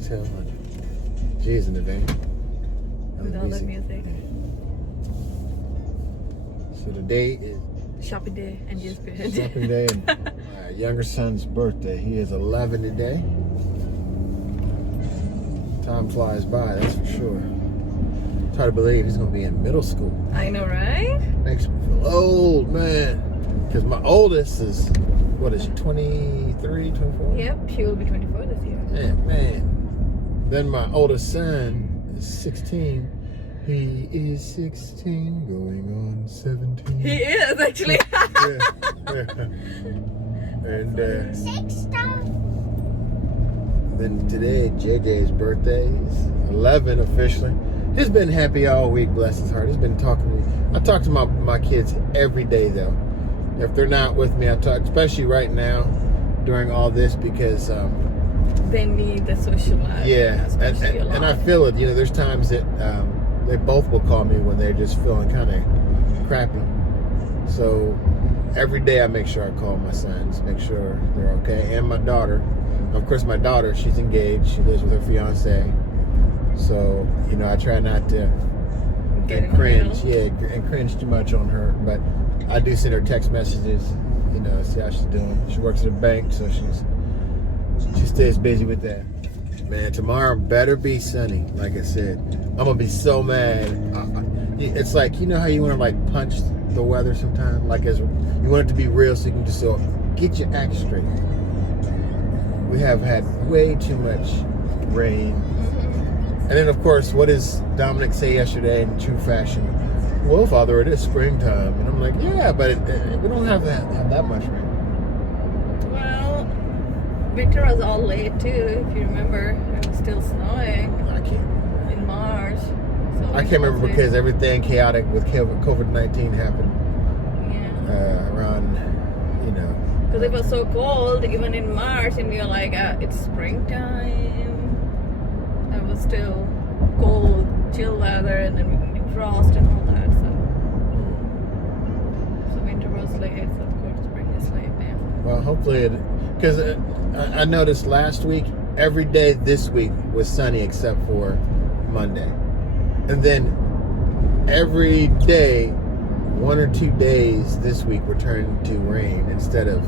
tell. G's in the vein. With all the music. So today is Shopping day and your spirit. shopping day and my younger son's birthday. He is 11 today. Time flies by, that's for sure. It's hard to believe he's going to be in middle school. I know, right? Makes me feel old, man. Because my oldest is, what is she, 23, 24? Yep, she will be 24 this year. Yeah, man. Then my oldest son is 16. He is 16, going on 17. He is, actually. Yeah. And then today, JJ's birthday. He's 11 officially. He's been happy all week, bless his heart. He's been talking to me. I talk to my kids every day, though. If they're not with me, I talk, especially right now during all this, because they need the social life. yeah, and I feel it. You know, there's times that they both will call me when they're just feeling kind of crappy. So every day I make sure I call my sons, make sure they're okay, and my daughter. Of course, my daughter, she's engaged. She lives with her fiance. So, you know, I try not to cringe too much on her. But I do send her text messages, you know, see how she's doing. She works at a bank, so she stays busy with that. Man, tomorrow better be sunny, like I said. I'm going to be so mad. It's like, you know how you want to, like, punch the weather sometimes? Like, you want it to be real so you can just get your act straight. We have had way too much rain. And then, of course, what does Dominic say yesterday in true fashion? Well, Father, it is springtime. And I'm like, yeah, but we don't have that much rain. Well, winter was all late, too, if you remember. It was still snowing. I can't remember. In March. So I can't remember because everything chaotic with COVID-19 happened. Yeah. Around, you know. Because it was so cold, even in March, and you're like, it's springtime. It was still cold, chill weather, and then frost and all that. So winter was late, so of course spring is late now. Well, hopefully because I noticed last week, every day this week was sunny except for Monday. And then every day, 1 or 2 days this week were turned to rain instead of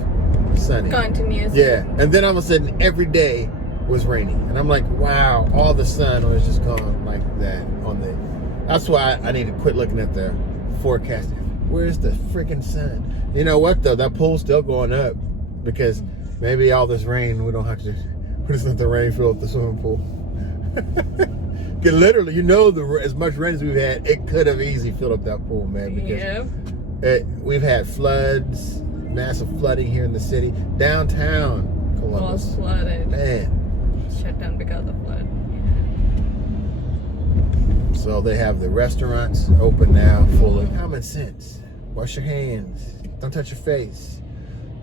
sunny. Continuous. Yeah. And then all of a sudden, every day was raining. And I'm like, wow, all the sun was just gone like that that's why I need to quit looking at the forecast. Where's the freaking sun? You know what, though? That pool's still going up because maybe all this rain, we just let the rain fill up the swimming pool. Literally, you know, as much rain as we've had, it could have easily filled up that pool, man. Because we've had floods, massive flooding here in the city. Downtown Columbus. Was flooded. Man. Shut down because of flood. So they have the restaurants open now, fully. Common sense. Wash your hands. Don't touch your face.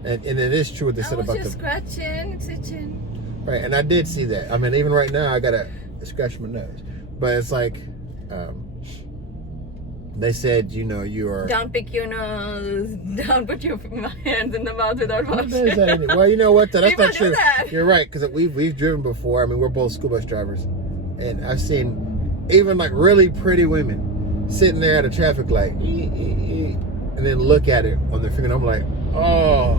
And it is true what they said about the scratching, it's itching. Right, and I did see that. I mean, even right now, I gotta scratch my nose. But it's like, they said, you know, you are. Don't pick your nose. Don't put your hands in the mouth without washing. Well, you know what? That's not true. That. You're right, because we've driven before. I mean, we're both school bus drivers, and I've seen even like really pretty women sitting there at a traffic light, and then look at it on their finger. And I'm like, oh,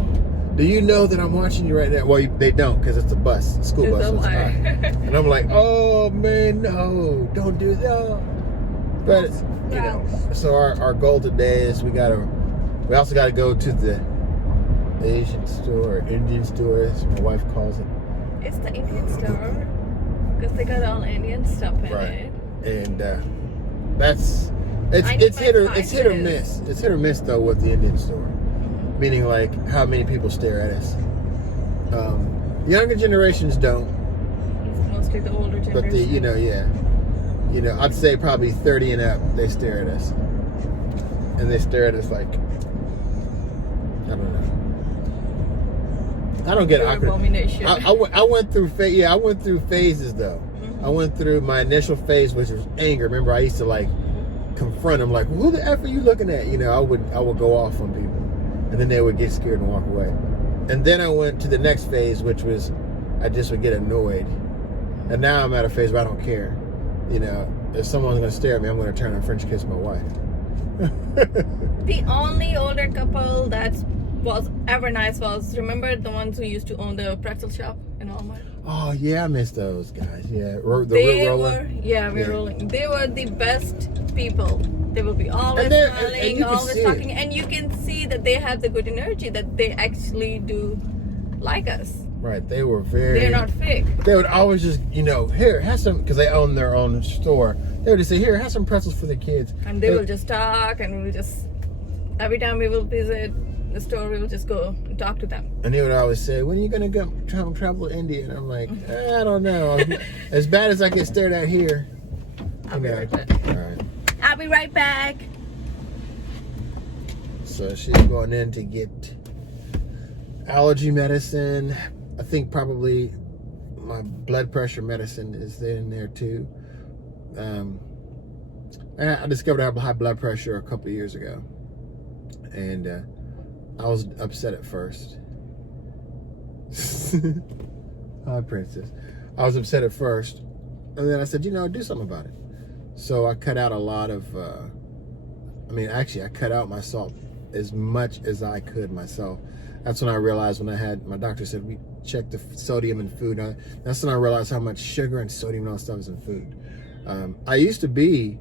do you know that I'm watching you right now? Well, they don't, because it's a bus, a school bus. And I'm like, oh man, no, don't do that. But you know, so our goal today is we also gotta go to the Asian store, or Indian store, as my wife calls it. It's the Indian store because they got all Indian stuff in it. And it's hit or miss. It's hit or miss though with the Indian store, meaning like how many people stare at us. Younger generations don't. It's mostly the older generation. But I'd say probably 30 and up, they stare at us, and they stare at us like, I don't know. I don't get it. Abomination. I went through phases though. I went through my initial phase, which was anger. Remember, I used to like confront them, like, "Who the F are you looking at?" You know, I would go off on people, and then they would get scared and walk away. And then I went to the next phase, which was I just would get annoyed, And now I'm at a phase where I don't care. You know, if someone's going to stare at me, I'm going to turn and French kiss my wife. The only older couple that was ever nice was, remember the ones who used to own the pretzel shop in Walmart? Oh yeah, I miss those guys. Yeah, They roller. were, yeah, we're rolling. They were the best people. They will be always And smiling, you can always see talking, it. and you can see that they have the good energy, that they actually do like us. Right, they were very. They're not fake. They would always just, you know, here, have some, because they own their own store. They would just say, here, have some pretzels for the kids. And they will just talk, and we'll just, every time we will visit the store, we will just go and talk to them. And they would always say, when are you going to go travel to India? And I'm like, I don't know. As bad as I get stared at here. I'll be know. right back. All right. I'll be right back. So she's going in to get allergy medicine. I think probably my blood pressure medicine is in there too. I discovered I have high blood pressure a couple of years ago. And I was upset at first. Hi, princess. I was upset at first. And then I said, you know, do something about it. So I cut out a lot of, I cut out my salt as much as I could myself. That's when I realized, my doctor said, we check the sodium in food. That's when I realized how much sugar and sodium and all that stuff is in food. I used to be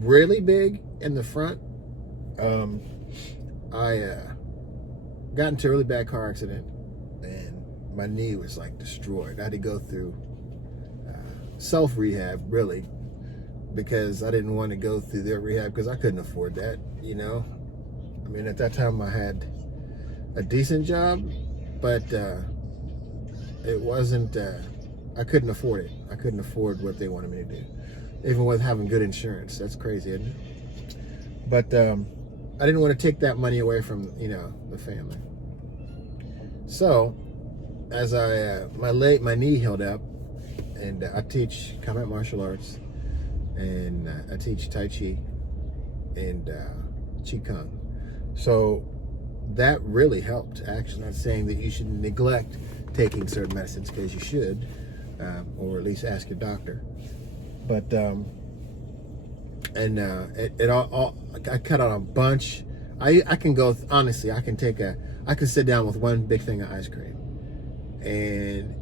really big in the front. I got into a really bad car accident and my knee was like destroyed. I had to go through self-rehab, really, because I didn't want to go through their rehab because I couldn't afford that, you know. I mean, at that time I had a decent job, but it wasn't, I couldn't afford it. I couldn't afford what they wanted me to do, even with having good insurance. That's crazy, isn't it? But I didn't want to take that money away from, you know, the family. So as my knee healed up, and I teach combat martial arts, and I teach Tai Chi and Qi Kung. So that really helped. Actually, not saying that you should neglect taking certain medicines, because you should, or at least ask your doctor. But I cut out a bunch. I can go, honestly, I can sit down with one big thing of ice cream and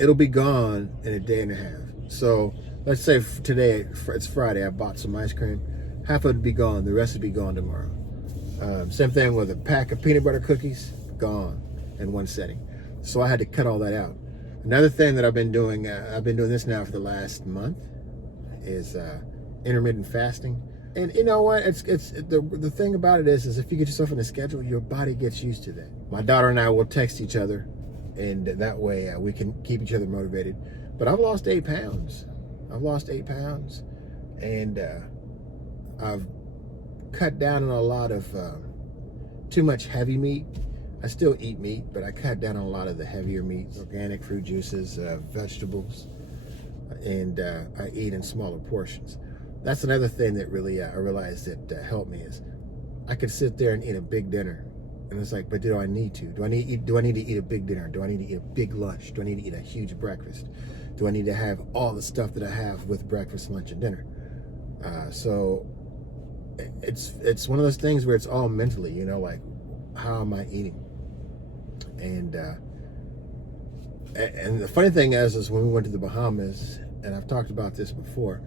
it'll be gone in a day and a half. So let's say today, it's Friday, I bought some ice cream. Half of it would be gone, the rest would be gone tomorrow. Same thing with a pack of peanut butter cookies, gone in one setting. So I had to cut all that out. Another thing that I've been doing this now for the last month, is intermittent fasting. And you know what? It's the thing about it is if you get yourself in a schedule, your body gets used to that. My daughter and I will text each other, and that way we can keep each other motivated. But I've lost 8 pounds. And I've cut down on a lot of too much heavy meat. I still eat meat, but I cut down on a lot of the heavier meats, organic fruit juices, vegetables, and I eat in smaller portions. That's another thing that really I realized that helped me is I could sit there and eat a big dinner, and it's like, but do I need to? Do I need to eat a big dinner? Do I need to eat a big lunch? Do I need to eat a huge breakfast? Do I need to have all the stuff that I have with breakfast, lunch, and dinner? So it's one of those things where it's all mentally, you know, like, how am I eating? And the funny thing is when we went to the Bahamas, and I've talked about this before,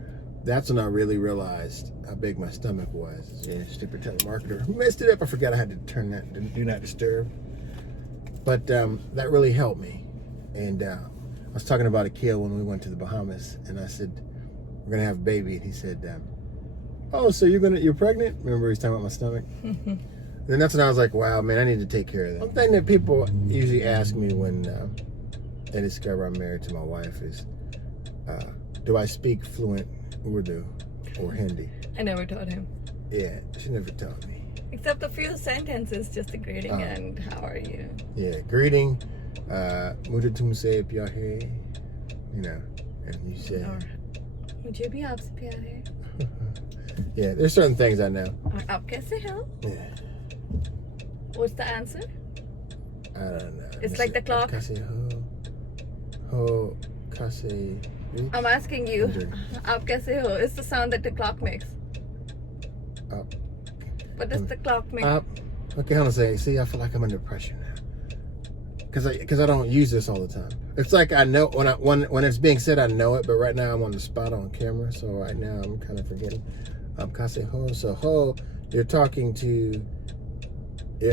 that's when I really realized how big my stomach was. Yeah, stupid telemarketer who messed it up. I forgot I had to turn that to do not disturb. But that really helped me. And I was talking about Akil when we went to the Bahamas, and I said, we're gonna have a baby, and he said, oh, so you're pregnant? Remember he's talking about my stomach? And that's when I was like, wow, man, I need to take care of that. One thing that people usually ask me when they discover I'm married to my wife is, do I speak fluent Urdu or Hindi? I never taught him. Yeah, she never taught me. Except a few sentences, just the greeting and how are you? Yeah, greeting, mujhe tumse pyar hai, you know, and you say, or mujhe bhi aapse pyar hai. Yeah, there's certain things I know. Aur aap kaise ho? Yeah. What's the answer? I don't know. It's like the clock. Ho, Kase. I'm asking you, आप कैसे हो? It's the sound that the clock makes. Up. What does the clock make? Up. Okay, hold on a second. See, I feel like I'm under pressure now. Because I don't use this all the time. It's like I know when it's being said, I know it, but right now I'm on the spot on camera, so right now I'm kind of forgetting. Kase ho. So ho, you're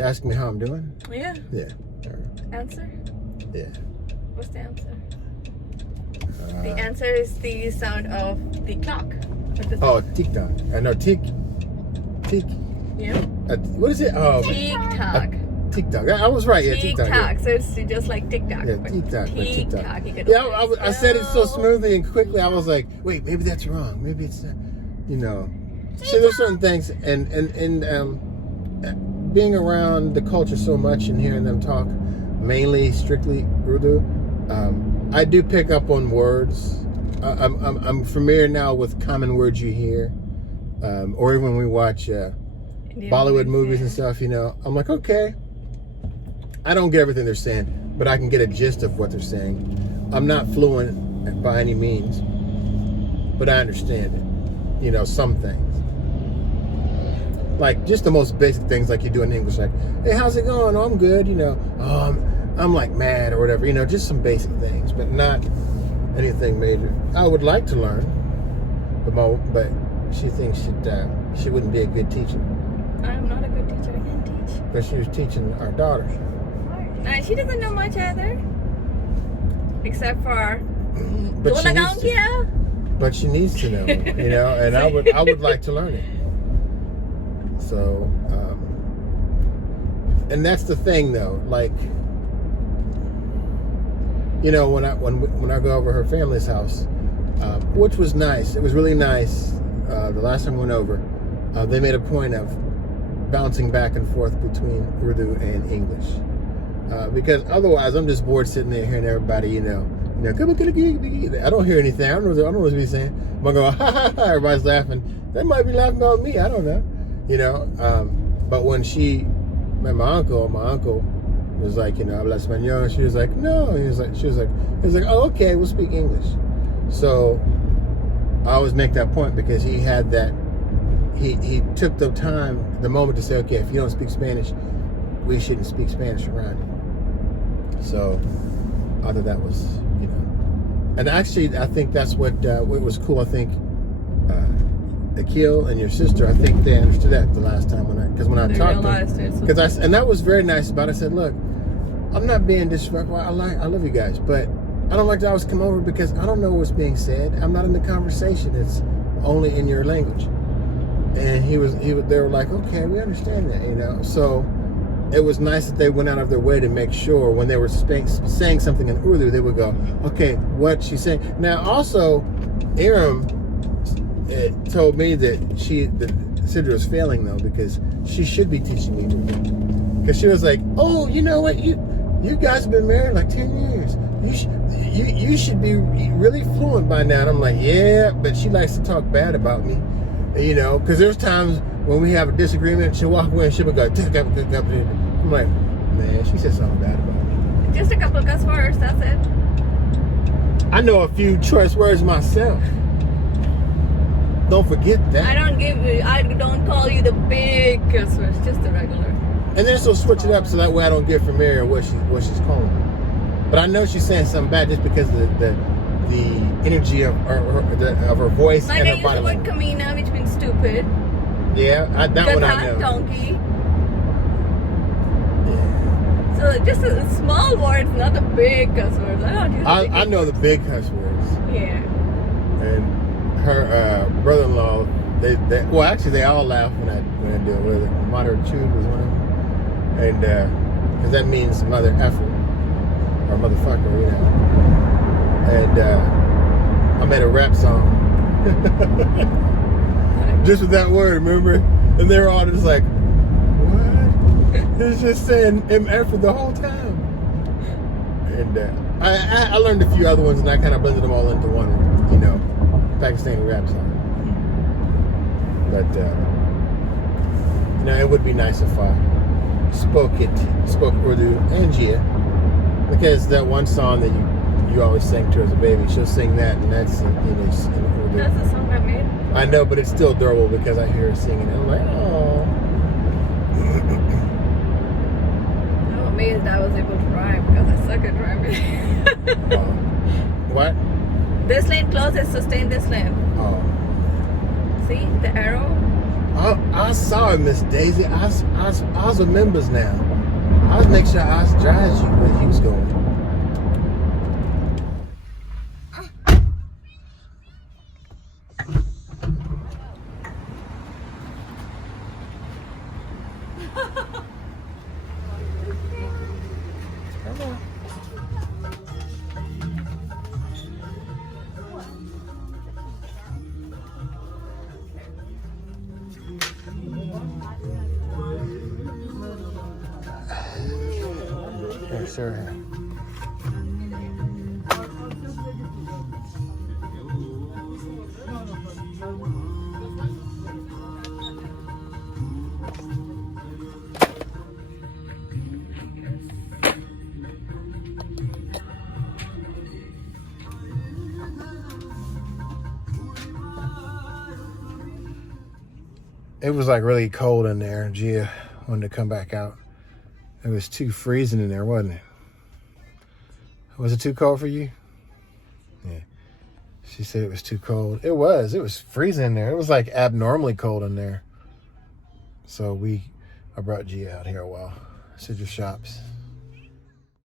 asking me how I'm doing? Yeah. Yeah. All right. Answer? Yeah. What's the answer? The answer is the sound of the clock. Oh, tick tock. I know tick. Yeah. What is it? Oh, Tick tock. Tick tock. I was right. Yeah, tick tock. Yeah. So it's just like tick tock. Yeah, tick tock. Tick tock. Yeah, I said it so smoothly and quickly. I was like, wait, maybe that's wrong. Maybe it's not. You know. See, there's certain things, and being around the culture so much and hearing them talk, mainly strictly Urdu, I do pick up on words. I'm familiar now with common words you hear, or even when we watch Bollywood movies and stuff. You know, I'm like, okay, I don't get everything they're saying, but I can get a gist of what they're saying. I'm not fluent by any means, but I understand it. You know, some things. Like just the most basic things like you do in English, like, hey, how's it going? Oh, I'm good, you know. Oh, I'm like mad or whatever, you know, just some basic things, but not anything major. I would like to learn, but she thinks she wouldn't be a good teacher. I'm not a good teacher, I can't teach. Because she was teaching our daughters. She doesn't know much either. Except for, but she needs to know, you know, and I would like to learn it. So, and that's the thing, though. Like, you know, when I go over her family's house, which was nice. It was really nice. The last time I went over, they made a point of bouncing back and forth between Urdu and English, because otherwise I'm just bored sitting there hearing everybody, you know, I don't hear anything. I don't know what he's saying. I'm gonna go, ha ha ha. Everybody's laughing. They might be laughing about me. I don't know. You know, but when she met my uncle was like, you know, habla español. She was like, no. He was like, oh, okay, we'll speak English. So I always make that point because he had that. He took the moment to say, okay, if you don't speak Spanish, we shouldn't speak Spanish around you. So I thought that was, you know, and actually I think that's what was cool. I think. Akil and your sister, I think they understood that the last time when I talked to them. And that was very nice about it. I said, look, I'm not being disrespectful. I love you guys, but I don't like to always come over because I don't know what's being said. I'm not in the conversation. It's only in your language. And they were like, okay, we understand that, you know. So it was nice that they went out of their way to make sure when they were saying something in Urdu, they would go, okay, what she's saying. Now, also, Aram told me that Sidra was failing though because she should be teaching me because she was like, oh, you know what, you guys have been married like 10 years, you should be really fluent by now. And I'm like, yeah, but she likes to talk bad about me, you know, because there's times when we have a disagreement, she'll walk away and she'll go, I'm like, man, she said something bad about me. Just a couple of cuss words, that's it. I know a few choice words myself. Don't forget that. I don't call you the big cuss words, just the regular. And then she'll switch it up so that way I don't get familiar with what she's calling me. But I know she's saying something bad just because of the energy of her voice and her body language. Like Kamina, which means stupid. Yeah, that one I know. Donkey. Yeah. So just a small words, not the big cuss words. I know the big cuss words. Yeah. And her brother-in-law, they all laugh when I do it. What is it? Mother Chud was one of them, and because that means mother effer or motherfucker, you know. And I made a rap song just with that word, remember? And they were all just like, what? It's just saying MF the whole time. And I learned a few other ones, and I kind of blended them all into one, you know, Pakistani rap song. But you know, it would be nice if I spoke Urdu and Jia, because that one song that you you always sang to her as a baby. She'll sing that, and that's in Urdu. That's the song I made. I know, but it's still adorable because I hear her singing. I'm like, oh. I'm amazed I was able to rhyme because I suck at rhyming. What? This lane closes, so stay in this lane. Oh. See the arrow? I saw it, Miss Daisy. I was with members now. I was making sure I drives you where he was going. Come on. Yeah, sure. It was like really cold in there. Gia wanted to come back out. It was too freezing in there, wasn't it? Was it too cold for you? Yeah. She said it was too cold. It was. It was freezing in there. It was like abnormally cold in there. So I brought Gia out here a while. Sidra Shops.